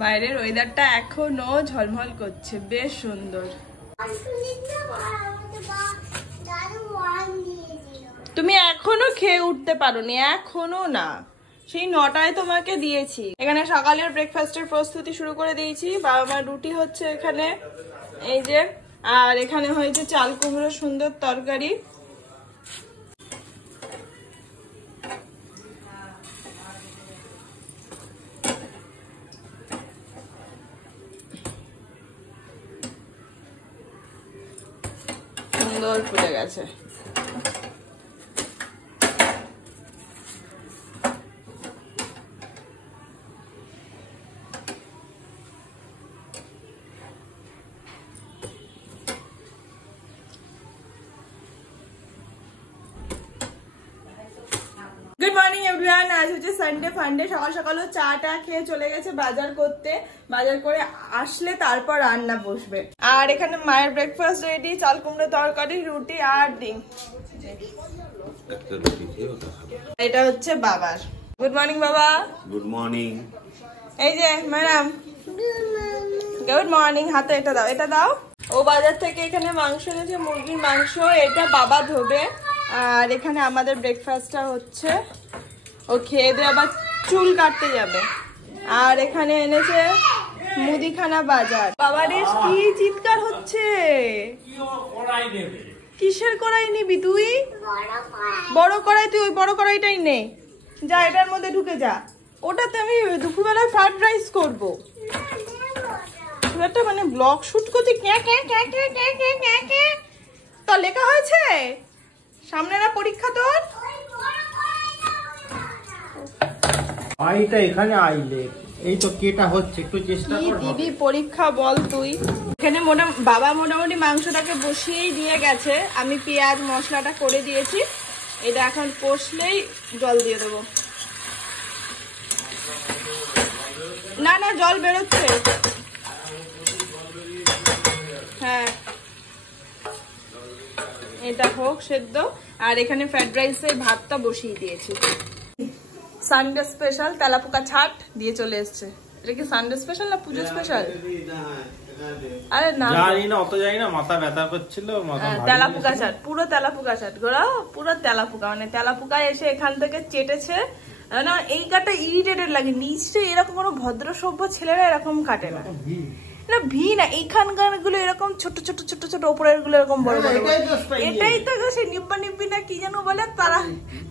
বাইরের ওয়েদারটা এখনো ঝলমল করছে, বেশ সুন্দর। তুমি এখনো খেয়ে উঠতে পারোনি? এখনো না, সেই 9টায় তোমাকে দিয়েছি। এখানে সকালের ব্রেকফাস্টের প্রস্তুতি শুরু করে দিয়েছি। বাবা মার রুটি হচ্ছে এখানে, এই যে। আর এখানে হয়েছে চাল কুমড়োর সুন্দর তরকারি। সুন্দর ফুটে গেছে। Good morning everyone. আজ হচ্ছে সানডে ফান্ডে। সকাল সকাল চাটা খেয়ে চলে গেছে বাজার করতে। বাজার করে আসলে তারপর রান্না বসবে। আর এখানে মায়ের ব্রেকফাস্ট রেডি, চাল কুমড়ো তরকারি, রুটি আর ডিম। এটা হচ্ছে বাবার। গুড মর্নিং বাবা। Good morning. এই যে ম্যাডাম, গুড মর্নিং। হাতে এটা দাও, এটা দাও। ও বাজার থেকে এখানে মাংস এনেছে, মুরগির মাংস। এটা বাবা ধোবে। আর এখানে আমাদের ব্রেকফাস্টটা হচ্ছে। ও খেয়ে দিয়ে আবার চুল কাটতে যাবে। আর এখানে এনেছে মুদিখানা বাজার। বাবার কি চিৎকার হচ্ছে? কিসের কড়াই নিবি তুই? বড় কড়াই। তুই ওই বড় কড়াইটাই নে, যা এটার মধ্যে ঢুকে যা। ওটাতে আমি দুপুরবেলায় ফ্রাইড রাইস করবো। একটা মানে ব্লগ শুট করছি। তো লেখা হয়েছে সামনে না পরীক্ষা তোর? আইটা এখানে আইলে এই তো কেটা হচ্ছে, একটু চেষ্টা কর। দিদি পরীক্ষা বল তুই। এখানে বাবা মোটামুটি মাংসটাকে বসিয়েই দিয়ে গেছে। আমি পেঁয়াজ মশলাটা করে দিয়েছি। এটা এখন কষলেই জল দিয়ে দেবো। না না, জল বেরোচ্ছে। হ্যাঁ, এটা হোক সেদ্ধ। আর এখানে ফ্রাইড রাইসের ভাতটা বসিয়ে দিয়েছি। সানডে স্পেশাল তেলাপোকা ছাট দিয়ে চলে এসছে। এটা কি সানডে স্পেশাল না পুজো স্পেশাল? আরে না, জানি না, অত জানি না, মাথা ব্যথা করছিল। তেলাপোকা ছাট, পুরো তেলাপোকা ছাট গোড়া, পুরো তেলাপোকা। মানে তেলাপোকা এসে এখান থেকে চেটেছে না। এই কাটা ইরিটেটেড লাগে। নিশ্চয়ই এরকম কোনো ভদ্র সভ্য ছেলেরা এরকম কাটে না। না ভি না, এইখানকার গুলো এরকম ছোট ছোট ছোট ছোট, উপরের গুলো এরকম বড় বড়। এটাই তো সেই নিব্বা নিব্বি না কি যেন বলে,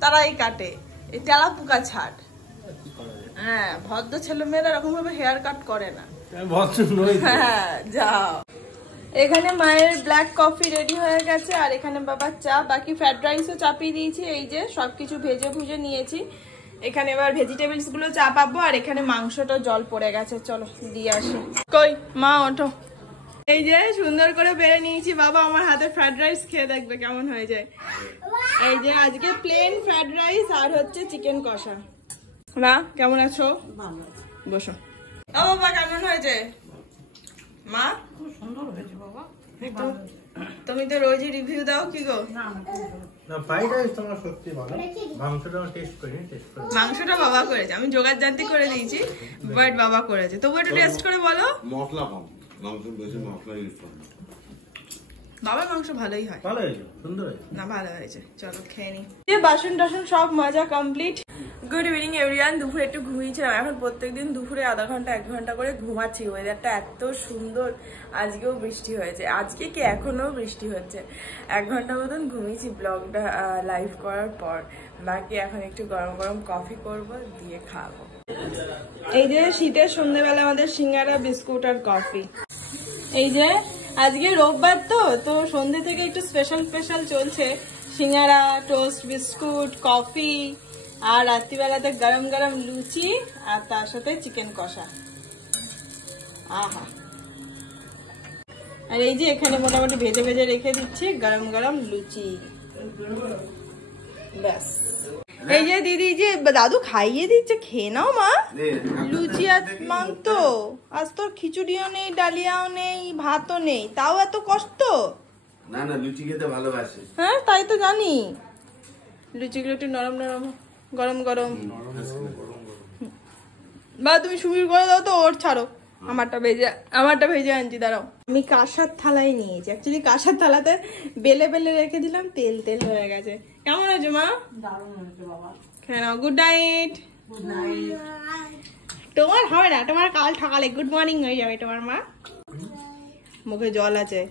তারাই কাটে এই তেলাপোকা ছাট। হ্যাঁ, ভদ্র ছেলে মেয়েরা এরকম ভাবে হেয়ার কাট করে না। হ্যাঁ, যাও। এখানে মায়ের ব্ল্যাক কফি রেডি হয়ে গেছে। আর এখানে বাবার চা। বাকি ফ্রাইড রাইসও চাপিয়ে দিয়েছি। এই যে সবকিছু ভেজে ভুজে নিয়েছি। এখানে এবার ভেজিটেবলস গুলো চাপাবো। আর এখানে মাংসটা জল পড়ে গেছে, চলো দিয়ে আসি। কই মা, ওঠো। এই যে সুন্দর করে বেড়ে নিয়েছি। বাবা আমার হাতে ফ্রাইড রাইস খেয়ে দেখবে কেমন হয়ে যায়। এই যে আজকে প্লেন ফ্রাইড রাইস আর হচ্ছে চিকেন কষা। মা কেমন আছো? বসো। ও বাবা কেমন হয়েছে? মা খুব সুন্দর হয়েছে বাবা। তুমি তো রোজই রিভিউ দাও কি গো? মাংসটা বাবা করেছে, আমি জোগাড় জানতে করে দিয়েছি, বাট বাবা করেছে। তবু একটু টেস্ট করে বলো। মশলা কম, মাংস বেশি মশলা ইউজ করো। বাবার মাংস ভালোই হয়। ভালো হয়েছে, সুন্দর হয়েছে। না ভালো হয়েছে, চলো খেয়ে নি। বাসন টাসন সব মজা কমপ্লিট। Good evening everyone. দুপুরে একটু ঘুমিয়েছিলাম। এখন প্রত্যেকদিন দুপুরে আধা ঘন্টা 1 ঘন্টা করে ঘুমাচ্ছি। ওয়েদারটা এত সুন্দর। আজকেও বৃষ্টি হয়েছে। আজকে কি এখনো বৃষ্টি হচ্ছে। 1 ঘন্টা মতন ঘুমিয়েছি ব্লগটা লাইভ করার পর। বাকি এখন একটু গরম গরম কফি করব, দিয়ে খাবো। এই যে শীতের সন্ধ্যেবেলা আমাদের সিঙ্গারা, বিস্কুট আর কফি। এই যে আজকে রোববার তো সন্ধ্যে থেকে একটু স্পেশাল স্পেশাল চলছে। সিঙ্গারা, টোস্ট, বিস্কুট, কফি। আর রাত্রিবেলাতে গরম গরম লুচি আর তার সাথে চিকেন কষা। আহা। আর এই যে এখানে মোটামুটি ভেজে ভেজে রেখে দিচ্ছি গরম গরম লুচি। ব্যাস। এই যে দিদি যে দাদু খাইয়ে দিচ্ছে, খেয়ে নাও মা। লুচি আর মাংস। আজ তোর খিচুড়িও নেই, ডালিয়াও নেই, ভাতও নেই, তাও এত কষ্ট। না না, লুচি খেতে ভালোবাসে। হ্যাঁ তাই তো জানি। লুচিগুলো একটু নরম নরম, গরম গরম। বা তুমি সুমির করে দাও তো, ওর ছাড়ো। আমারটা ভেজে আনছি, দাঁড়াও। আমি কাঁসার থালায় নিয়েছি, অ্যাকচুয়ালি কাঁসার থালাতে বেলে বেলে রেখে দিলাম, তেল তেল হয়ে গেছে। কেমন আছে মা? দারুণ হয়েছে বাবা। হ্যাঁ, গুড নাইট। তোমার হবে না, তোমার কাল সকালে গুড মর্নিং হয়ে যাবে তোমার মা। মুখে জল আছে।